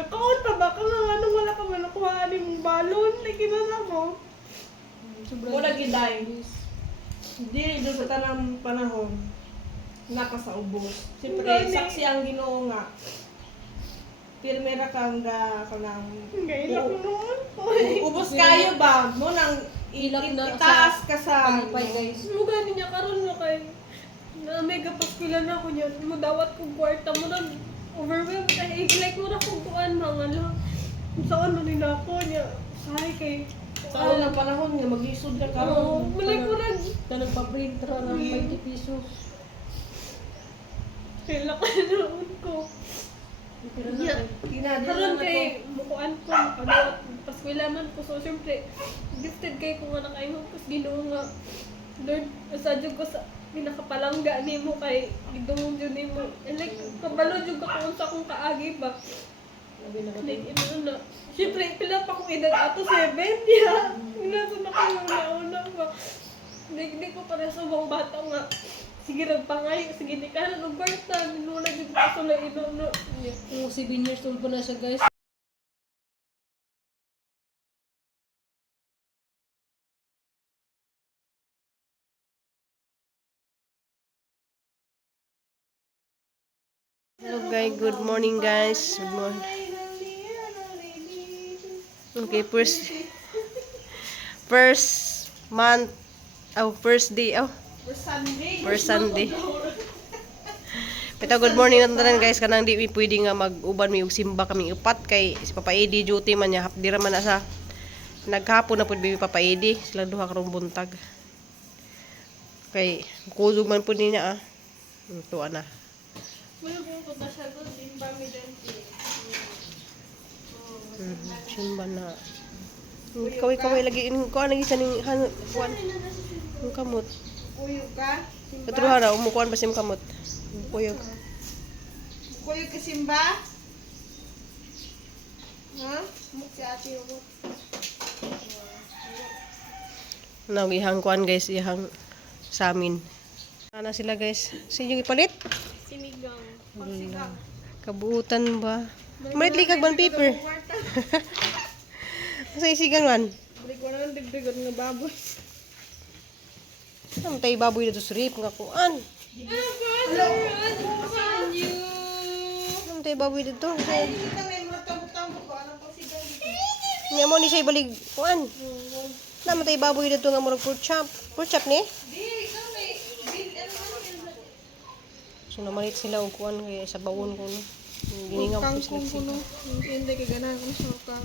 Kakaon pa ba ka nga? Anong wala ka man nakuha mong balon? Ay, kinala mo. Wala giday. Hindi, doon sa tanang panahon, nakasaubos. Siyempre, saksi ang Ginoo nga. Pirmera kang kanang Gailak noon. ubos kayo ba? Mo nang itaas ka sa Palipay guys. Mugani niya karon na kay na mega paskilan na ko niya. Mudawat kong kwarta mo nang overwhelmed kay like mo na kung kuan mga ano. Saan na nila ako niya. Say kay sa unang panahon nga mag-isod ka Oo, karon. malay ko rin. Na nagpa-print ra ng 20 pesos. Kailan ka noon ko. Pero na Yeah. Kinadala Karon na ko. kay mukuan ko makadawat paskwilaman ko so syempre gifted kay ko nga nakaimong kas Ginoo nga Lord usadyo ko sa pinakapalangga nimo kay gidungog jud nimo like kabalo jud ka kung sa akong kaagi ba labi na like ino na syempre pila pa kong edad ato 7 ya ina na ko una ba di ko para sa bang bata nga sige nagpangayo sige di ka na ng kwarta nilula jud ko sa ino no Kung 7 years old pa na siya guys. Hello guys, good morning guys. Good morning. Okay, first month, first day, first Sunday. Pero good morning na tanan guys, kanang di mi pwede nga mag-uban mi og simba kami upat kay si Papa Eddie duty man niya, hapdi ra man na sa naghapon na pud mi Papa Eddie, sila duha karong buntag. Kay kusog man pud niya tuwa na. Wala kong punta siya doon, simba mi din. Simba na. Kaway lagi ko lagi sa ning kuan. Yung kamot. Kuyog ka? Katruha ra umukuan ba sim kamot. Kuyog. Kuyog ka simba? Ha? Si ate yung Now ihang kuan guys, ihang sa amin. Ana sila guys. Sige ipalit. Sinigang. Kabuutan ba? Malit likag ban paper. Sa isigan man. balik ko na ng digdigan nga baboy. Ang tay baboy dito sa rip nga kuan. Ang tay baboy dito. Kita may mga tambok-tambok ko. Anong pasigan dito? Nya mo ni siya balig kuan. Naman tay baboy dito nga murag pork chop. Pork chop ni? Di, ikaw may So namalit sila og kuan kay sa bawon ko no. Giningaw ko sila sila. Hindi ka ganahan kung soka.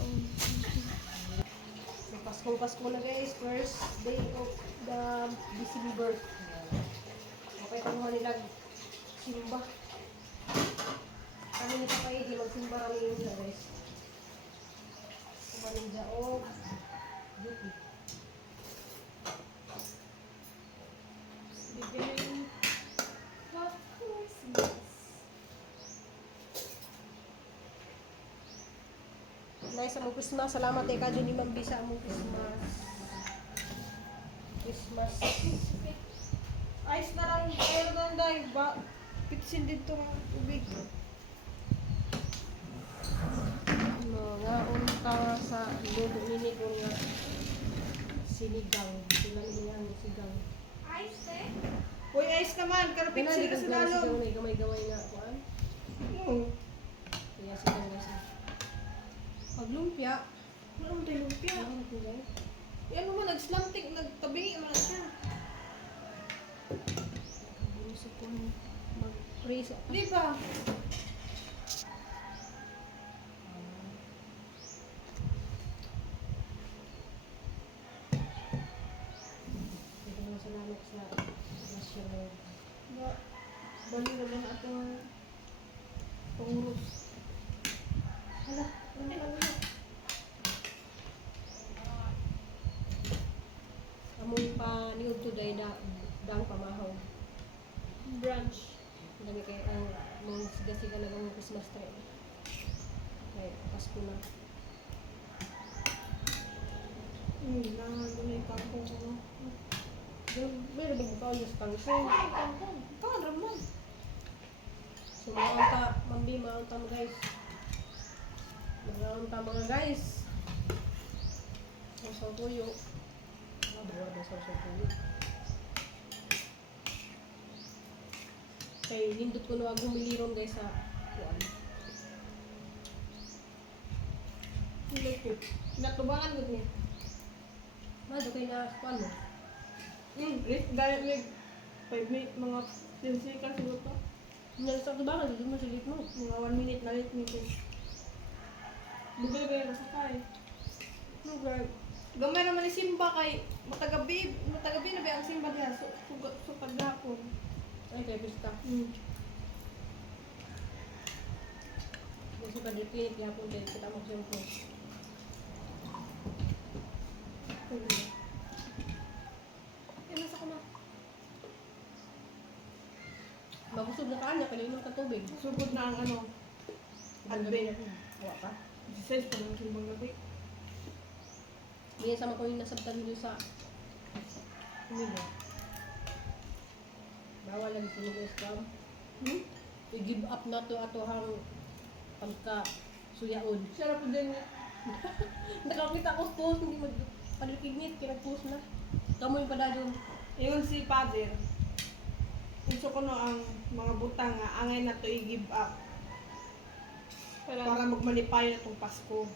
Pasko na guys, first day of the December. Okay, tanguhan nila simba. Kami ni Papa Eddie, magsimba kami yun na guys. Kumanin dyan, duty. Nice among Christmas. Salamat kay Kadyo ni Ma'am Bisa among Christmas. Christmas. Ayos na lang. Kaya na dahil ba? Pitsin dito ang tubig. Mga unta sa luto nini ko nga sinigang. Sila niya ang sigang. Uy, ayos ka man. Karapit Pinali sila ka sa sigang lalong. na gamay-gamay nga kuan. Kaya sigang guys. Paglumpia. Ano mo tayo lumpia? Ano ko guys? Yan mo nag-slanting, nagtabingi man siya. Gusto ko mag-praise. Di ba? Salamat sa national. Bali naman na itong pangurus. Hala, ano ba na? Among pa niud today dang pamahaw. Brunch. Dami kay ang mong siga-siga na ang Christmas tree. Kay Pasko na. Nangagulay ka po ko. Meron bang ikaw yung kangkong? Ikaw, Ramon. So mga unta, mambi, mga unta mo guys. Ang tama nga guys. Sausaw tuyo. Buwan na sausaw tuyo. Kay nindot ko na gumiliron guys sa kuan. Natubangan mo niya. Mado kay na kuan mo. Dahil may 5 minutes, mga 10 seconds siguro to. Nalisa ko ba kasi mo silit mo. Mga 1 minute na late meeting. Bugay ba yung nasakay? Bugay. Gamay naman ni Simba kay matagabi na ba ang Simba diha so paghapon. Ay kay pista. Kasi pa dito yapon kay kita mo siya ko. Nasa ko na. Mabusog na kanya kay inom ka tubig. Sugod na ang ano. Advent. Wa ka. 16 pa lang Simbang gabi. Diyan sama ko yung nasabtan dito sa Nila. bawal lang sinugo scam. I-give up na to ato hang pagka suyaon. Sarap din. Nakakita ko post, hindi magpalikigit, kinag-post na. Kamu yung padadong. Ingon si Father. Gusto ko no ang mga butang nga angay na to i-give up para magmalipay na tong Pasko.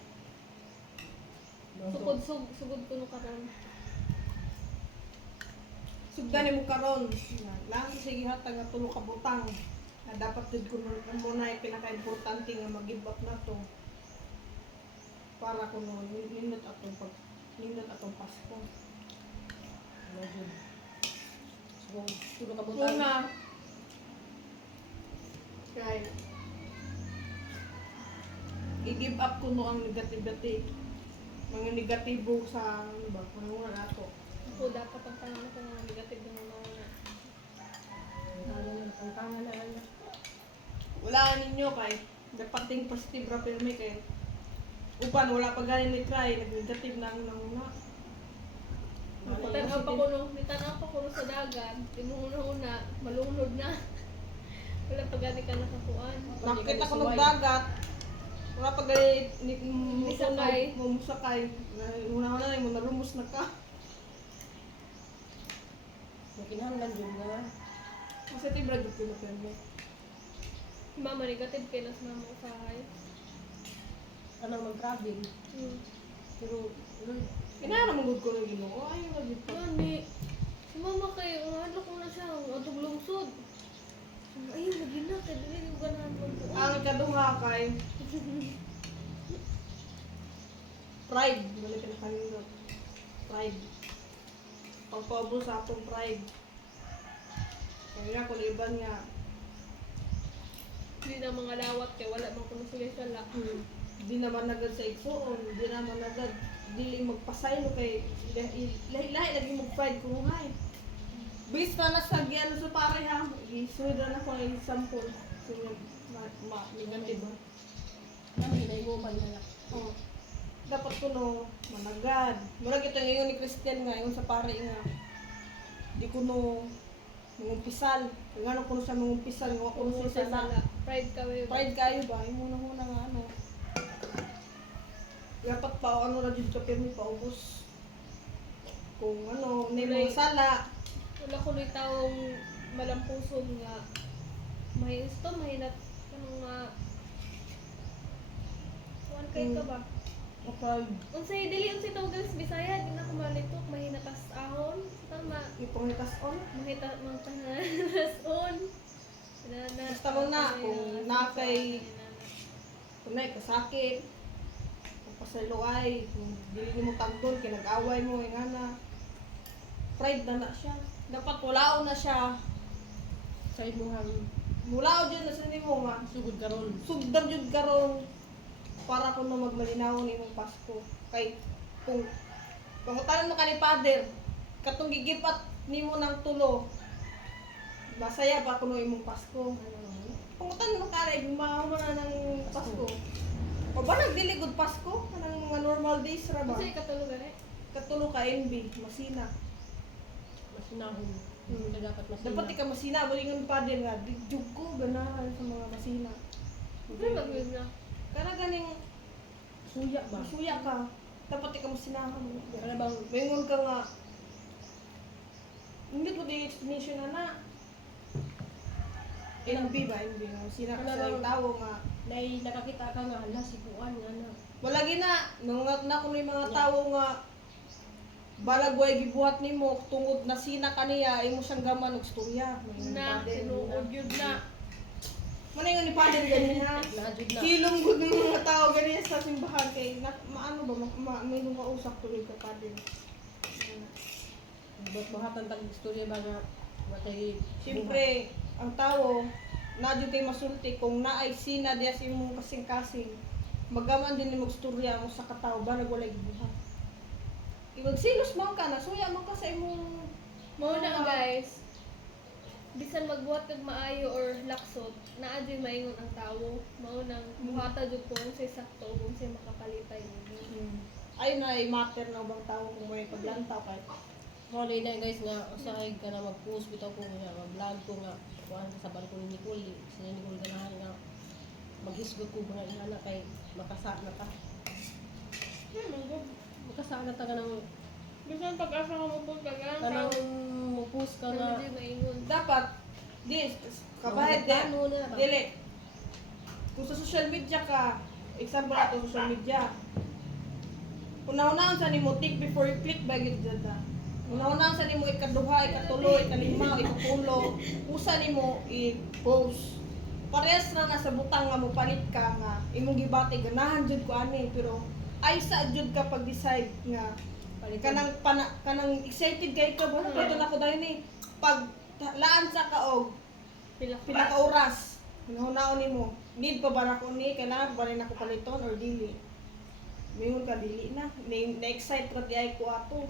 Sugod ko no karon. Sugdan ni mo karon. Lang sige hatag nga tulo ka butang. Na dapat jud ko muna ay pinaka-importante nga mag-give up na to. Para kuno nindot atong Pasko. Imagine. So, tulo ka butang. Una kay i-give up ko no ang negative mga negatibo sa ano ba panungan ato. Ako dapat ang pangalan ko mga negative na mga Ang tangan na ano. Wala ninyo kay dapat ting positive ra pirmi kay upan wala pa ganin ni try nag-negative na ang una. Tanaw pa ko no sa dagat, tinuuna malunod na. Wala pa gani ka nakakuan. Nakita ko ng dagat wala pa ganin Nisakay. musakay una na mo narumos na ka. Makinahanglan yun nga. Positive ra jud ko pirmi. Mama negative kay nas mama usahay. Anong mag-travel. Pero, Lord, Kinahanglan mo gud ko ng Ginoo. Ayo ra jud ko. Gani. Si mama kay ano ko na siya, atog lungsod. Ay, lagi na kay dili ko ganahan mo ko. Ang ikaduha kay pride, wala pinakahirap. Pride. Pagpaubos sa atong pride. Kaya kung iban nga, Hindi na mga lawat kay wala man kuno sila sala. di naman nagad sa igsoon, di naman nagad dili magpasaylo kay lahi-lahi lagi mag-pride kung hay. Bis pa na sa gyano sa pare ha, isunod na ko ang example. So, negative ba? namin na iguman nila. Oh. Dapat ko no, managad. Murag ito ngayon ni Christian nga, yung sa pare nga. Di ko no, mangumpisal. Kung ano ko no siya mangumpisal, nga ko no Kuno siya sa sala. sala. Pride ka wey. Pride kayo ba? Yung muna nga ano. Dapat pa ano na dito ka pirmi paubos. Kung ano, hindi mo sala. Wala ko ni taong malampuson nga mahinat kanang nga kuan kay ka ba? Kapag Unsay tawag sa Bisaya, di na ko malitok mahinatas ahon. Tama. ipangitas on. Mahinatas on. Basta mo na, kung kung na kasakit, kung pasaluay, kung dili mo tagdon, kinag-away mo, yung ana. Pride na siya. Dapat wala na siya. Sa imuhang Mula dyan na sa nimo nga. sugod karon. Sugdan jud karon para kuno magmalinaw ni mong Pasko. Kay kung pangutanan mo ka ni Father, katong gigipat nimo ng tulo. Masaya ba kuno imong Pasko? Pangutanan mo ka rin, gumawa na ng Pasko. O ba nagdiligod Pasko? Kanang mga normal days ra ba? Unsay katulog gani? Katulo ka NB, masina. Masinahon. Hindi dapat masina. Dapat ika masina, walingon Father nga, digjug ko ganahan sa mga masina. Unsay magwib na? Kana ganing Suya ba? Masuya ka. Dapat ikaw masinahan mo. Ano bang Bengon ka nga. Hindi ko di explanation na. NB ba? NB nga. Sina ka sa yung tao nga. nakakita ka nga, hala, si Kuan nga na. Wala gina. Nangungat na ko yung mga tao nga. Balagway gibuhat nimo tungod na sina kaniya imo siyang gaman og storya. Na, tinuod yun na. Manay nga ni Padre ganyan ha. Nahadjud na. Hilong gud ng mga tao ganyan sa simbahan kay maano ba may nung mausak tuloy ka Padre. Ba't bahatan tag istorya ba nga? Matay. Siyempre, ang tao na kay masulti kung naay sina diya sa imong kasing-kasing. Magaman din ni magstorya mo sa katao ba nagwalay gibuhat. Silos man ka na suya man ka sa imong Mao na guys. Bisan magbuhat kag maayo or laksot, naa jud maingon ang tawo. Mao nang buhata jud ko kung say sakto kung say makapalitay nimo. ay na matter na ubang tao kung may paglantaw kay Mali na guys nga, usahay ka na mag-post bitaw ko nga, mag-vlog ko nga, kuhan ka sa balkon ni Nicole, sa Nicole ganahan nga, maghisgot ko mga ihana kay makasa na ta. Makasa na ta ka ng, Bisan pag-asa ka mo pag kanang mag-post ka nga, Hindi maingon. dapat dis kabahet de ano na, dili kung sa social media ka example ato social media una-unahan sa nimo think before you click ba gid dada una-unahan sa nimo ikaduha ikatulo ikalima ikapulo usa nimo i-post parehas na sa butang nga mo palit ka nga imong gibati ganahan jud ko ani pero ay sa jud ka pag decide nga kanang excited kay ka wala pa na ko dahil ni pag laan sa kaog pila ka oras hunaon nimo need pa ba nako ni kailangan ba rin ako paliton or dili mingon ka dili na na-excite ra di ay ko ato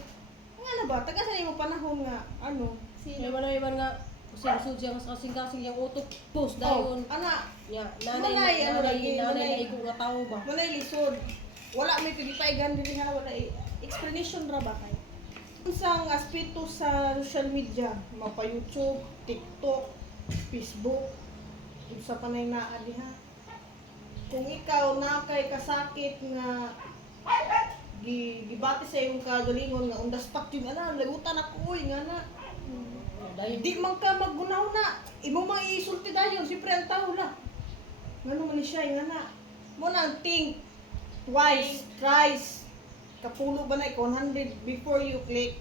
nga na ba taga sa nimo panahon nga ano May iban nga, usig-usig siya sa kasing-kasing yung utok post dahil ana ya, Malay, ano lagi, malay. nanay ko nga tao ba? wala lisod wala may pagipaigan dili ha wala explanation ra ba kay unsang aspeto sa social media mapa YouTube, TikTok, Facebook usa pa nay naa diha kung ikaw na kay kasakit nga gibati sa imong kagalingon nga on the spot yung ana lagutan ako uy nga na Dahil di man ka maggunaw na imo mang isulti dayon siyempre ang tao la ngano man ni siya nga na mo nang think twice thrice kapulo ba na 100 before you click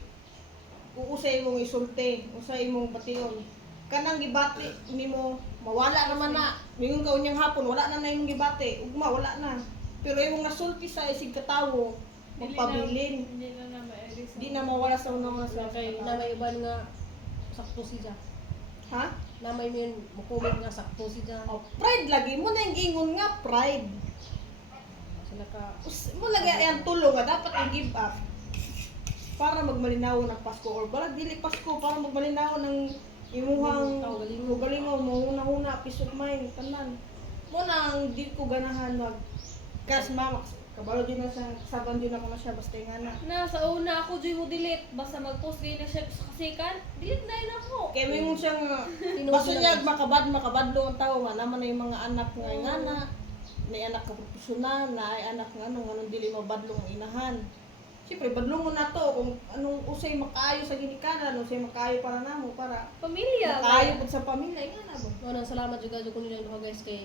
uusay imong isulti usay imong bation kanang gibati nimo mawala naman na mingon ka unyang hapon wala na imong gibati ugma wala na pero imong nasulti sa isig katawo magpabilin Hindi na ma-edit. di na mawala sa unang na kay sa na may iban nga sakto siya. ha Na may min mo-comment nga sakto siya. oh, pride lagi mo na yung ingon nga pride Sila ka mo lagi ang tulong nga dapat i-give up para magmalinaw ng Pasko or balag dili Pasko para magmalinaw ng imuhang galingon mo una peace of mind tanan mo nang di ko ganahan mag kas mama kabalo din na sa saban din ako na siya basta nga na Na, sa una ako dyan mo delete. Basta mag-post din na siya sa kasikan. Delete na yun ako. kaya may mo siyang baso niya makabadlo ang tao nga naman na yung mga anak nga ingana may anak ka profesional na ay anak nga anong dili mabadlong ang inahan siyempre badlong mo na to kung anong usay makaayo sa ginikanan usay makaayo para namo para Pamilya. makaayo pud sa pamilya ingana ba Ano, salamat juga jud ko nila duha guys kay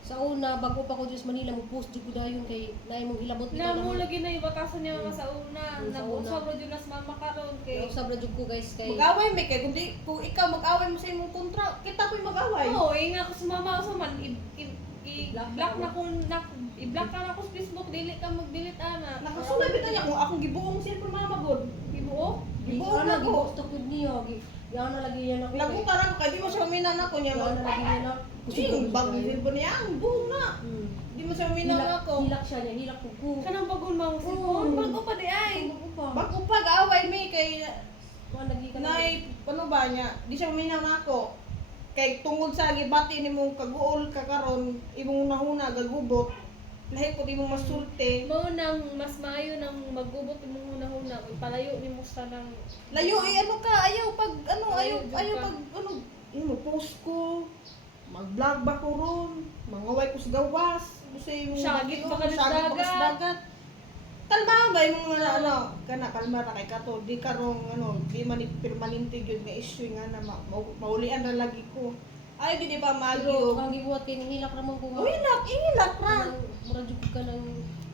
sa una bago pa ko Diyos Manila mo post jud ko dayon kay naay mong hilabot Na mo lagi na yung batasan niya mga sa una. Sa Nag-usap una. ro dyan nas mama karon kay. Usab ra jud ko guys kay mag-away may kay kung ikaw mag-away mo sa imong kontra kita ko'y mag-away Oo, nga ako sa mama ko man. I-block na ko i-block ka na ko sa Facebook. Dili ka mag-delete ana. nakasulay bitaw niya kung akong gibuong cellphone mama god Ibuo? gibuong ano na ko gibusto pud niyo yan na lagi yan ako kay nagutaran ko kay di mo siya uminan ako niya yan na lagi yan ako yung bag ng cellphone niya ang buong na di mo siya uminan ako hilak siya niya hilak ko Kanang bagong mga sipon. Bago pa di ay. bago pa gaaway may kay kuan lagi ka na nay ano ba niya di siya uminaw na ako kay tungod sa gibati nimong kaguol ka karon imong unahuna gagubot lahi ko imong masulti Mao nang mas maayo nang magubot imong hunahuna. Palayo nimo sa nang layo ano ka ayaw pag ano ayaw Ayaw, ayaw ka. pag ano post ko mag-vlog ba ko ron mangaway ko sa gawas busay mo Syagit pa ka ng syagit pa ka sa dagat. dagat. Kalma ba yung mga ano, kana kalma ra kay kato, di karong ano, di man permanente gyud nga issue nga na maulian ra lagi ko. Ay gid ba Pero magyo. ang gibuhat kay hilak ra man ko Oh, ilak ra. mura jud ka nang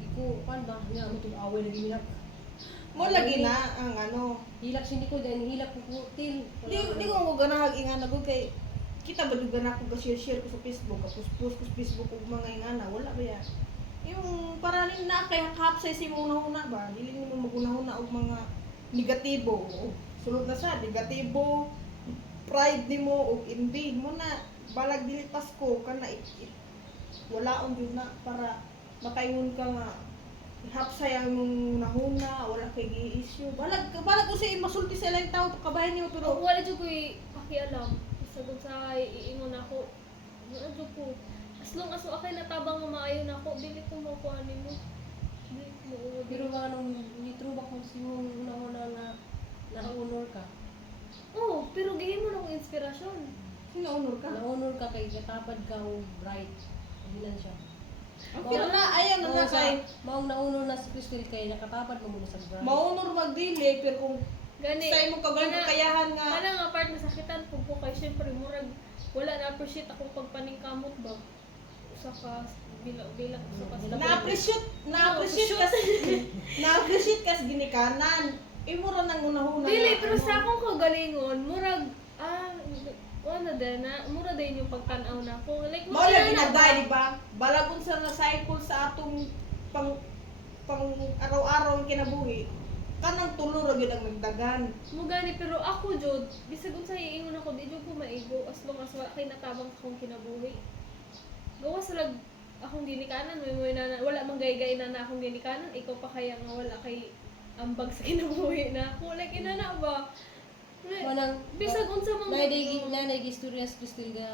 iko kan ba nga mo tud away lagi hilak. Mo lagi na ang ano. Hilak sindi ko dahil hilak ko kutil. Di ko mo ganahag ingan na kay kita ba dugan ako ga share ko sa Facebook, post ko sa Facebook ug mga ingana, wala ba ya? Yung para rin na kay hapsay si mo una ba, dili mo magunahuna og mga negatibo. Sulod na sa negatibo, pride nimo og envy mo na balag dili Pasko kana wala on gyud na para makaingon ka nga hapsay ang mong nahuna, wala kay gi-issue. Balag ko sa masulti sa ilang tao kabayan nimo Pero pero wala dyan ko'y pakialam. Sa doon sa iingon ako. Wala dyan ko. As long as okay natabang nga maayo na ako, dili ko makuha nimo. Dili ko makuha. Pero ba nung nitro ba kung sino una na na-honor ka? Oo, pero gihin mo na akong inspirasyon. sino honor ka? Na-honor ka kay katapad ka o bright. Bilan siya. Pero na ayaw na na kay Maong na-honor na si Crystal kay nakatapad mo muna sa bright. maunor magdili pero kung Gani. sa imong kagaling kakayahan nga Kana nga part na sakitan po ko kay syempre murag wala na appreciate akong pagpaningkamot ba. Usa ka bilang usa ka sa na-appreciate kas ginikanan. Imo ra nang unahuna. Dili, pero ano. sa akong kagalingon, murag, ano din na, mura din yung pagtanaw na ako. Like, Mao lang na ginaday, di ba? Balagon sa na-cycle sa atong pang araw-araw ang kinabuhi. Kanang tulo ra gyud ang nagdagan. mo gani, pero ako, Jod, bisag unsa iingon ako, di jud ko maigo, as long as wala kay natabang sa akong kinabuhi. Gawa sa lag, akong ginikanan, may na, wala mang gay na akong ginikanan, ikaw pa kaya nga wala kay ambag sa kinabuhi na ako. Like, inana ba? Manang Bisag unsa mang nanay istorya sa Crystal ga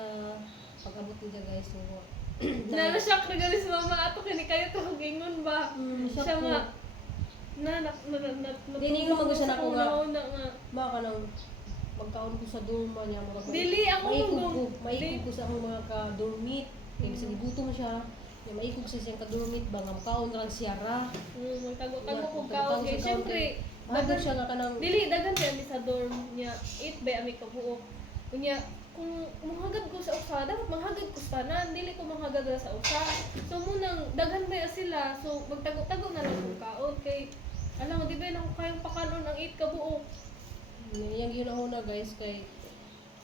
pag-abot nila guys so na-shock na gali sa mama ato kini kayo to gingon ba? shock Siya ko. nga Diningon mo gusto na ako nga. Una nga. Baka nang pagkaon ko sa dorm niya mga Dili, ako maikog ko sa akong mga ka-dormmate kaya sa gibutom siya ya maikog sa siyang ka-dormmate ba nga makaon ra siya ra Magtago-tago ko kaon kay syempre dagan siya nga kanang dili dagan kay ami sa dorm niya 8 ba ami kabuok. Unya kung manghagad ko sa usa dapat manghagad ko sa tanan dili ko manghagad ra sa usa. So munang daghan ba sila so magtago-tago na lang ko kaon kay alam mo di ba na ko kayang pakanon ang 8 kabuok. yang ginahuna guys kay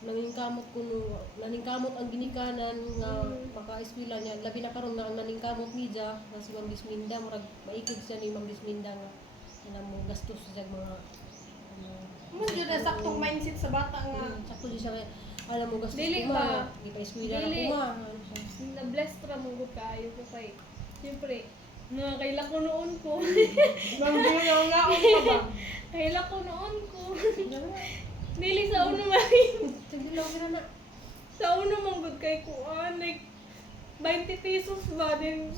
naningkamot ko no naningkamot ang ginikanan nga maka-eskwela niya labi na karon nga ang naningkamot media nga si Ma'am Bisminda murag maikog siya ni Ma'am Bisminda nga mo gastos siya mga Mo gyud na saktong mindset sa bata nga. sakto di siya kaya alam mo gastos Dili ko ba? ma di pa eskwela na Dili. ko ma ano siya. Na-bless ra mo gud kaayo ko kay syempre nga kaila ko noon ko. Manggulo nga pa ba? Kaila ko noon ko. Ano nga? Dili sa uno man. Sige lang gina na. Sa uno man gud kay ko like 20 pesos ba din.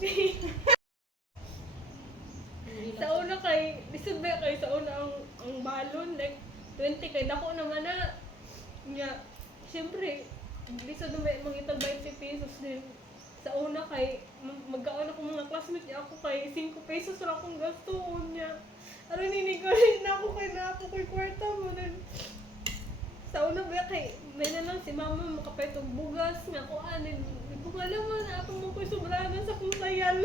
Sa una kay lisod ba kay sa una ang balon like 20 kay dako naman na. Nya syempre lisod na may mangitag 20 pesos din. Sa una kay magkaon ako mga classmates niya ako kay 5 pesos ra akong gasto niya. Aron ninigalit na ako kay kwarta mo din. Sa una ba kay may na lang si mama makapay og bugas nga ko anin. Ko alam mo na ako mo ko'y sobrahan sa kong sayal.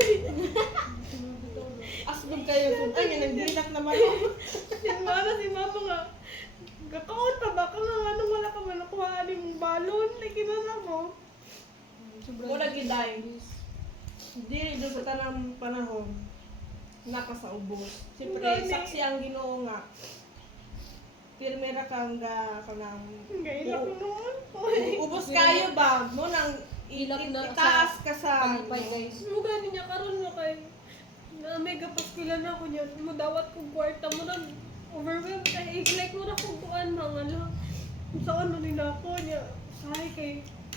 Asbog kayo kung ay nagdinak naman ako. Si mama nga gakaon pa ba ka nga anong wala ka man nakuha mong balon na kinala mo. Mo lagi day. Di do sa tanang panahon nakasaubos. Siyempre Gani. saksi ang Ginoo nga. Pirmera kang kanang Ngayon ako noon po. ubos kayo ba mo nang Ilak na itaas ka sa Pagpay guys. Mo gani niya karon na kay na mega paskila na ako niya. Mo dawat kong kwarta mo nang overwhelmed kay like mo na kung kuan mga lang. Saan mo nila ako niya. Say kay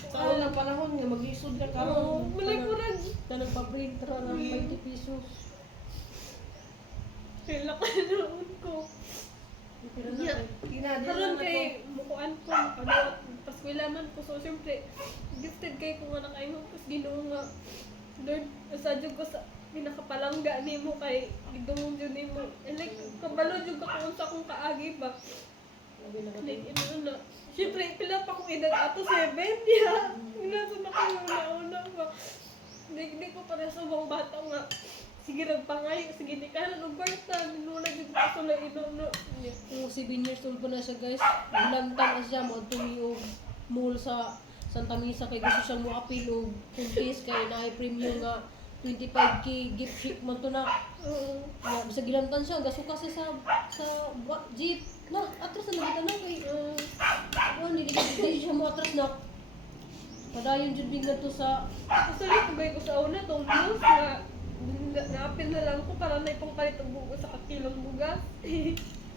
sa unang panahon nga mag-isod ka karon. Malay ko rin. Na nagpa-print ra ng 20 pesos. Kailan ka noon ko. Pero Yeah. na Karon kay mukuan ko makadawat paskwela man ko so syempre gifted kay ko nga nakaimong kus Ginoo nga Lord, usadyo ko sa pinakapalangga nimo kay gidungog jud nimo. Like kabalo jud ka kung sa akong kaagi ba. Labi na Like ka. ino na. Siyempre pila pa kong edad ato 7 ya. Ina sa na ko una ba. Di ko para sa mga bata nga. Sige nagpangay, sige di ka na ng kwarta, nunag yung kaso na ino. Kung 7 years old pa na siya guys, lamtan na siya mo tumiog mall sa Santa Misa kay gusto siyang mo apil og cookies kay naay premium nga 25k gift ship man to na. Ya, bisa gilamtan siya gasuka siya sa jeep. Na atras na kita na kay hindi siya mo atras na. Padayon jud bigla to sa Actually, kubay ko sa una tong news na naapil na lang ko para na ipang palit ang bugo sa kakilong bugas.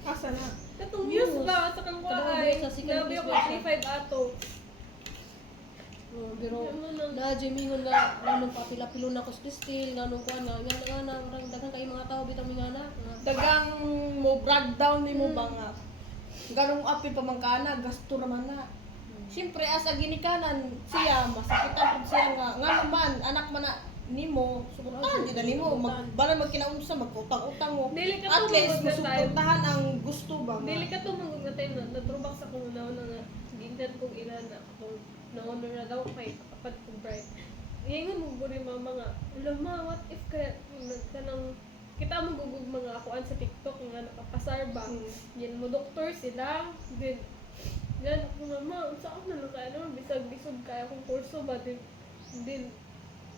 Asa na? Katong news ba sa kang Kadaway ay, sa second nabi ako place 35 ato. pero Ano nang- na Jimingon nga nanong papila-pilo na ko sa Cristil, nanong kuan nga nga daghang kay mga tao bitang nga na. Dagang mo breakdown ni mo ba nga? Ganong apil pa man kana, gasto naman na. Siyempre, asa ginikanan siya, masakitan po siya nga naman, anak man na nimo, suportahan di na nimo, bala magkinaunsa, magkutang-utang mo. Dili ka At to least, magod na time. masuportahan ang gusto ba nga. Dili ka to mangugatay na natrubak sa kung nauna nga gintan kong ilan na kung nauna na daw kay kapatid kong bright. Ngayon mo guri mama nga, alam ma, what if kaya nagtanang kita mo gugug mga akuan sa TikTok nga nakapasar ba. Yan mo doktor sila, din yan ako mama, saan na lang kaya naman bisag-bisog kaya kong kurso ba din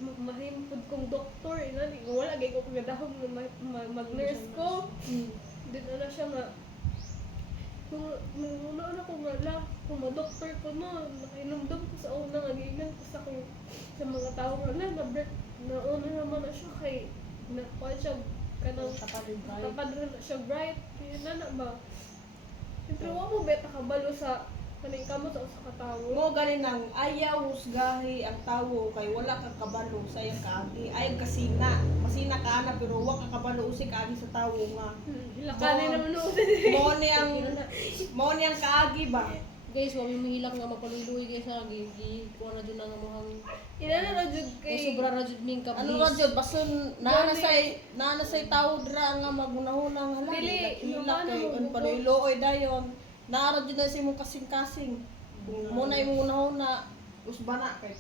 mahimpod kong doktor ina wala gay ko kadahom nga mag-nurse ko. Din ana siya nga kung una ko nga la kung ma-doktor ko no nakainumdum ko sa una nga gigan ko sa kung sa mga tao nga na una naman na siya kay nakuha siya kanang tapad rin na siya bright kaya na ba siyempre wa mo beta kabalo sa kaning kamo sa usa ka tawo. Mo ganin nang ayaw husgahi ang tawo kay wala ka kabalo sa iyang kaagi. Ay kasina. Masina ka na pero wa ka kabalo usik kaagi sa tawo nga. Hilakanin naman no. Mo niyang kaagi ba? Guys, wa mi mahilak nga magpaluloy guys ha, kuha na jud nga mohang Ina na ra jud kay kay sobra ra jud ming kablis. Ano ra jud bason naana say tawo dra nga magunahunang hala. Dili, Hilak ano kay mo, on paluloy dayon. Naara jud na sa imong kasing-kasing. Mo na imong unahuna usbana kay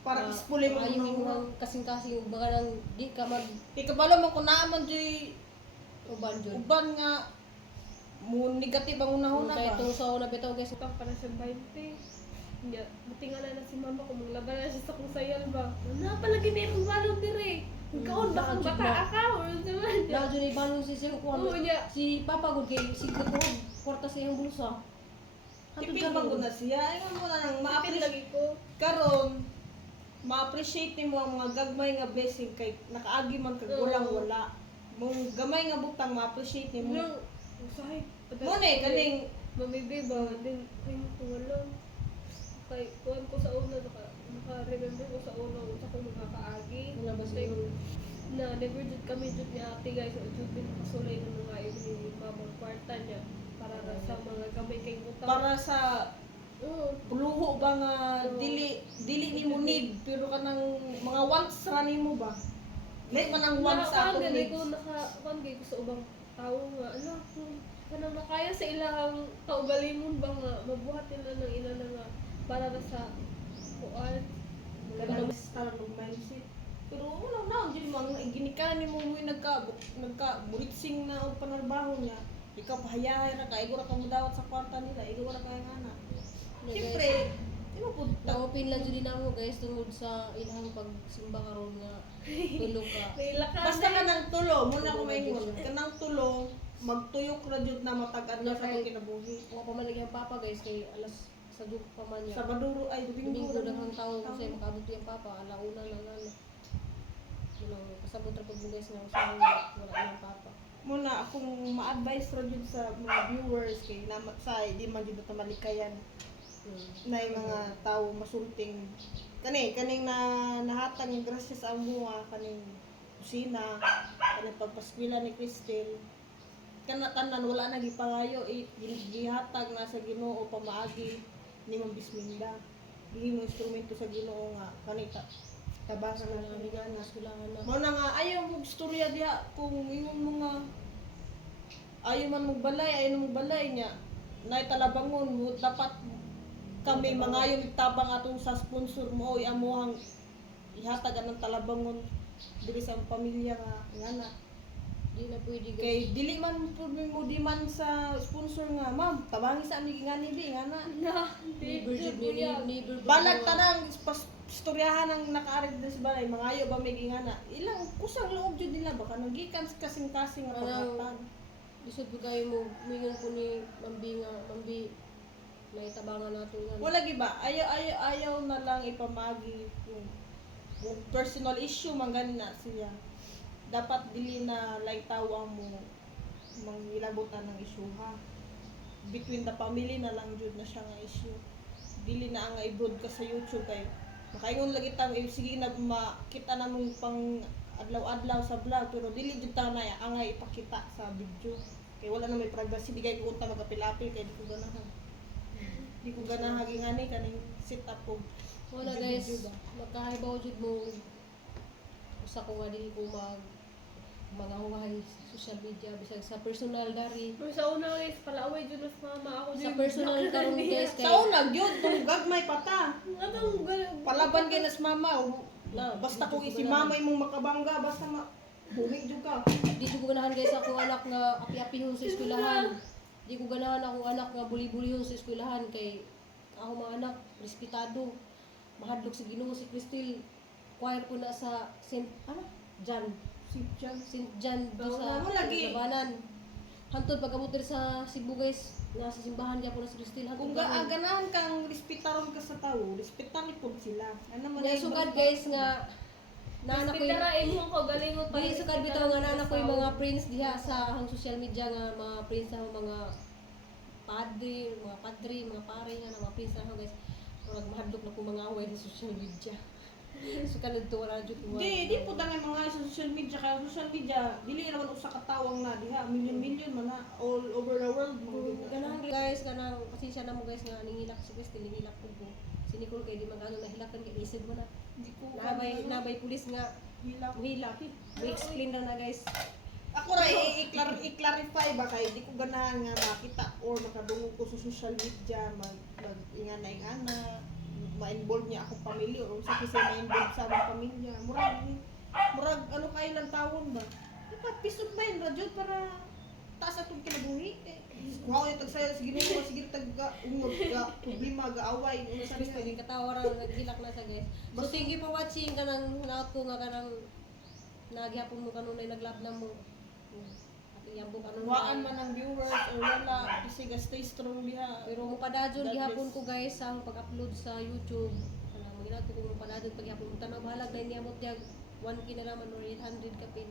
para ispuli mo Ayaw unahuna. mo kasing-kasing baga nang di ka mag Ikabalo man kun naa man jud uban jud. uban nga mo negative ang unahuna Kaya ba? itong sa una bitaw guys, utang para sa 20. Nya, butingala na si mama kung maglaban na siya sa kung sayal ba. Na pala gini mong balong dire. Ikaw ba kung bata ka or naman. na jud ni balong si Sir Juan. Oo niya. Si Papa gud kay si ko kwarta sa iyang bulsa. Ipil ba ko na siya? Ay mo na nang Apil ma-appreciate lagi ko. karon ma-appreciate mo ang mga gagmay nga blessing kay nakaagi man kag walang wala. Mong gamay nga butang ma-appreciate nimo. Nang usahay. Mo na kaning Mamibi ba din ay wala. Kay kuan ko sa una naka-remember ko sa una sa ko makakaagi. Wala ba Like, siguro? na never jud kami jud ni ate guys so jud din nakasulay ng mga ni mama kwarta niya para na sa mga gamay kay utang. para sa Oo. luho ba nga dili nimo need pero kanang mga wants ra nimo ba? Like man ang wants sa atong Nakakuan needs. ko nakakuan ko sa ubang tao nga ano kung kanang nakaya sa ilahang kaugalimon ba nga mabuhat nila ng ila na nga para na sa kuan. Kanang style of mindset. Pero unang naon jud mo ang ginikanan nimo mo nagka bulitsing na og panarbaho niya. Ikaw pahayahay ra ka igura ka mudawat sa kwarta nila, igura ka ngana. Siyempre, imo pud Naopin lang jud namo guys tungod sa ilang pagsimba karon nga tulo ka. May lakas. basta kanang tulo, muna ko maingon. Kanang tulo, magtuyok ra jud na matag-ad na sa Nakay- kinabuhi. Wa pa man lagi ang Papa guys kay alas sa juk pa man niya. Sabado ay Domingo Domingo lang ang tao kung sa'yo makaabot yung Papa, alauna lang ano. Walang kasabot ra pag guys nga sa wala nang Papa. Muna akong ma-advise ra jud sa mga viewers kay sa di man jud ta malikayan na yung mga tao masulting kaning nahatag ng grasya sa amuha kaning kusina kaning pagpaskwela ni Cristel tanan wala na gipangayo gihatag na sa Ginoo pamaagi ni Ma'am Bisminda gihimo instrumento sa Ginoo nga kanita Tabang ka na Kami nga na eskwelahan na. mo na nga ayaw mo istorya diha kung ingon mo nga ayaw man mo balay niya. Nay talabangon mo dapat kami mangayong tabang atong sa sponsor mo oy amuhang ihatag ang talabangon diri sa pamilya nga na. Di na pwede guys. Kay dili man pud mo di man sa sponsor nga ma'am tabangi sa amig nga ni di nga na. Neighbor jud ni neighbor. Balag tanang istoryahan ang nakaarig din sa balay, mangayo ba may gingana. Ilang kusang loob jud nila baka nang gikan sa kasing-kasing nga pagkatan. Lisod po kayo mo, mingon po ni Mambi nga, Mambi, naitabangan nato nga. Wala giba, ayaw na lang ipamagi kung personal issue man ganina siya. Dapat dili na like tawang mo mangilabutan ng issue ha. Between the family na lang jud na siya nga issue. Dili na ang i-broadcast sa YouTube kay makaingon lagi ta sige na makita namong pang adlaw-adlaw sa vlog pero dili jud ta na angay ipakita sa video. Kay wala na may privacy di kay kunta magapil-apil kay di ko ganahan. Di ko ganahan gingani kaning set up ko. Wala guys, magkahibaw jud mo. Usa ko nga dili ko mga huwahay sa social media bisag sa personal dari. Pero sa una guys, palaaway dyan mas mama ako. Sa personal karon guys kay Sa una gyud kung gagmay pata. Anong Palaban kay nas mama. Basta kung si mama imong makabangga basta bulig jud ka. di ko ganahan guys ako anak nga api-api sa eskwelahan. Di ko ganahan ako anak nga buli-buli sa eskwelahan kay ako mga anak respetado. Mahadlok sa Ginoo si Cristel. Choir ko na sa Saint John. St. John do sa Wala lagi. Labanan. Hantod pagkabutir sa Cebu guys, nasa simbahan gyapon na si Cristel hantod. Kung ganahan kang respetaron ka sa tao, respetaron po sila. Ano man Nay sugad guys nga nana ko Pagkarain mo ko, galingot pa. Di sugad bitaw nga nana ko yung mga friends diha sa hang social media nga mga friends sa mga padre, mga pare nga mga friends na guys. Murag mahadlok na ko mga away sa social media. So kanad to wala jud ko. Di po tanay mga sa social media kaya social media dili naman usa ka tawang na diha million man na all over the world mo Ganahan guys, kanang pasensya na mo guys nga ningilak si Cristel, ningilak ko po. Si Nicole kay di magano nahilakan kay isip mo na. di ko Nabay pulis nga hilak. hilak. I-explain na guys. Ako ra i-clarify ba kay di ko ganahan nga makita or makadungog ko sa social media ingana ma-involve niya akong pamilya or sa kasi ma-involve sa aming pamilya. Murag ano kayo lang tawon ba? Dapat peace of mind ra jud para taas atong kinabuhi. Kung ako yung tagsayo sa Ginoo sige tagga ungod ga problema ga away uno sa Guys, pwedeng katawa ra naghilak na siya guys. So thank you for watching kanang hinaot ko nga kanang nagyapon mo kanunay naglab na mo. Ati yambo kanunay. waan man ang viewers or wala kasi stay strong diha. Pero mo padadyon God gihapon bless. ko guys sa akong pag-upload sa YouTube. Kanang maginaot ko mo padadyon paghapon mo tanaw bahalag na niamot yang 1K na naman or 800 ka pin.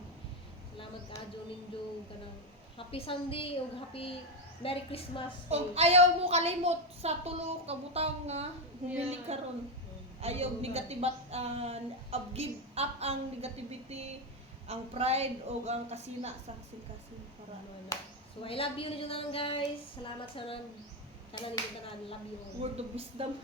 Salamat kaadyo ninyo kanang happy Sunday o happy Merry Christmas. Og ayaw mo kalimot sa tulo ka butang nga humili karon. Ayaw negatibat give up ang negativity, ang pride o ang kasina sa kasing-kasing para So I love you na dyan lang guys. Salamat sa kanan ninyo kanan. Love you. word of wisdom.